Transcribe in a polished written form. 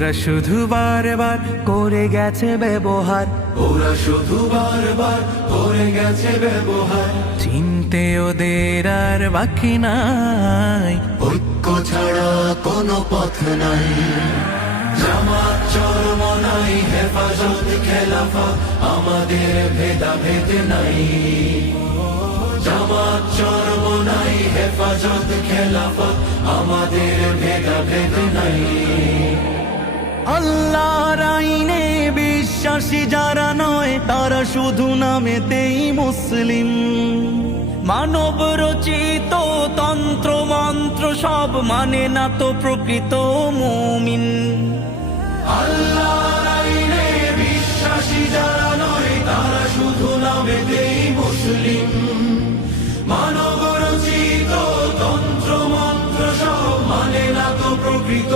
ওরা শুধু বারবার করে গেছে ব্যবহার, ওরা শুধু বারবার করে গেছে ব্যবহার। চিনতে ওদের আর বাকি নাই, ঐক্য ছাড়া কোনো পথ নাই। জামাত চরমনাই হেফাজত খেলাফত আমাদের ভেদাভেদ নাই। জামাত চরমনাই হেফাজত খেলাফত আমাদের ভেদাভেদ নাই। আল্লাহর আইনে বিশ্বাসী যারা নয় তারা শুধু নামেতেই মুসলিম। মানব রচিত তন্ত্র মন্ত্র সব মানে না তো প্রকৃত মুমিন। আল্লাহর আইনে বিশ্বাসী যারা নয় তারা শুধু নামেতেই মুসলিম। মানব রচিত তন্ত্র মন্ত্র সব মানে না তো প্রকৃত